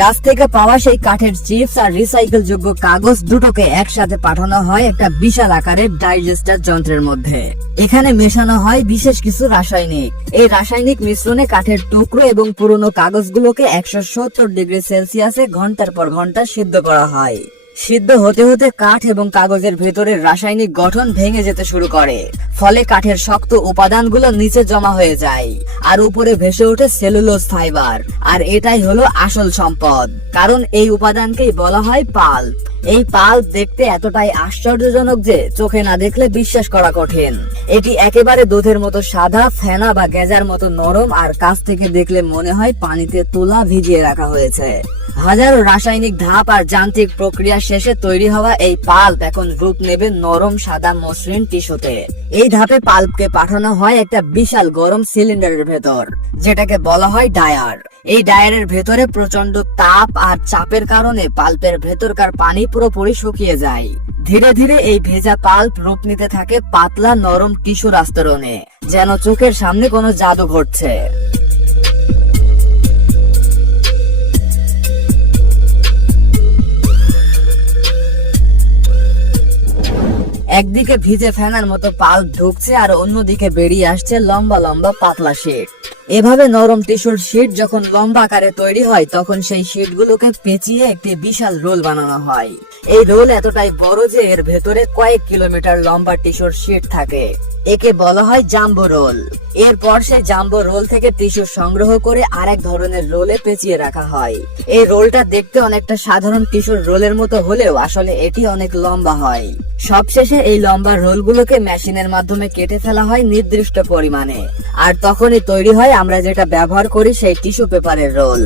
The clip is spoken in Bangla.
গাছ থেকে পাওয়া সেই কাঠের চিপস আর রিসাইকেল যোগ্য কাগজ দুটোকে একসাথে পাঠানো হয় একটা বিশাল আকারের ডাইজেস্টার যন্ত্রের মধ্যে। এখানে মেশানো হয় বিশেষ কিছু রাসায়নিক। এই রাসায়নিক মিশ্রণে কাঠের টুকরো এবং পুরনো কাগজগুলোকে 170 ডিগ্রি সেলসিয়াসে ঘন্টার পর ঘন্টা সিদ্ধ করা হয়। সিদ্ধ হতে হতে কাঠ এবং কাগজের ভেতরের রাসায়নিক গঠন ভেঙে যেতে শুরু করে, ফলে কাঠের শক্ত উপাদানগুলো নিচে জমা হয়ে যায় আর উপরে ভেসে ওঠে সেলুলোজ ফাইবার। আর এটাই হলো আসল সম্পদ, কারণ এই উপাদানকেই বলা হয় পাল্প। এই পাল্প দেখতে এতটাই আশ্চর্যজনক যে চোখে না দেখলে বিশ্বাস করা কঠিন। এটি একেবারে দুধের মতো সাদা, ফেনা বা গেজার মতো নরম, আর কাছ থেকে দেখলে মনে হয় পানিতে তোলা ভিজিয়ে রাখা হয়েছে। হাজারো রাসায়নিক ধাপ আর যান্ত্রিক প্রক্রিয়া শেষে তৈরি হওয়া এই পাল্প এখন রূপ নেবে নরম সাদা মসৃণ টিস্যুতে। এই ধাপে পাল্পকে পাঠানো হয় একটা বিশাল গরম সিলিন্ডারের ভেতর, যেটাকে বলা হয় ডায়ার। এই ডায়ারের ভেতরে প্রচন্ড তাপ আর চাপের কারণে পাল্পের ভেতরকার পানি পুরোপুরি শুকিয়ে যায়। ধীরে ধীরে এই ভেজা পাল্প রূপ নিতে থাকে পাতলা নরম টিস্যুর আস্তরণে, যেন চোখের সামনে কোনো জাদু ঘটছে। একদিকে ভিজে ফেনার মতো পাল্প ঢুকছে আর অন্যদিকে বেরিয়ে আসছে লম্বা লম্বা পাতলা শীট। এভাবে নরম টিস্যুর শীট যখন লম্বা আকারে তৈরি হয়, তখন সেই শীটগুলোকে পেঁচিয়ে একটি বিশাল রোল বানানো হয়। এই রোল এতটাই বড় যে এর ভেতরে কয়েক কিলোমিটার লম্বা টিস্যুর শীট থাকে। একে বলা হয় জাম্বো রোল। এরপর সেই জাম্বো রোল থেকে টিস্যু সংগ্রহ করে আরেক ধরনের রোলে পেঁচিয়ে রাখা হয়। এই রোলটা দেখতে অনেকটা সাধারণ টিস্যুর রোলের মতো হলেও আসলে এটি অনেক লম্বা হয়। সবশেষে এই লম্বা রোলগুলোকে মেশিনের মাধ্যমে কেটে ফেলা হয় নির্দিষ্ট পরিমাণে, আর তখনই তৈরি হয় আমরা যেটা ব্যবহার করি সেই টিস্যু পেপারের রোল।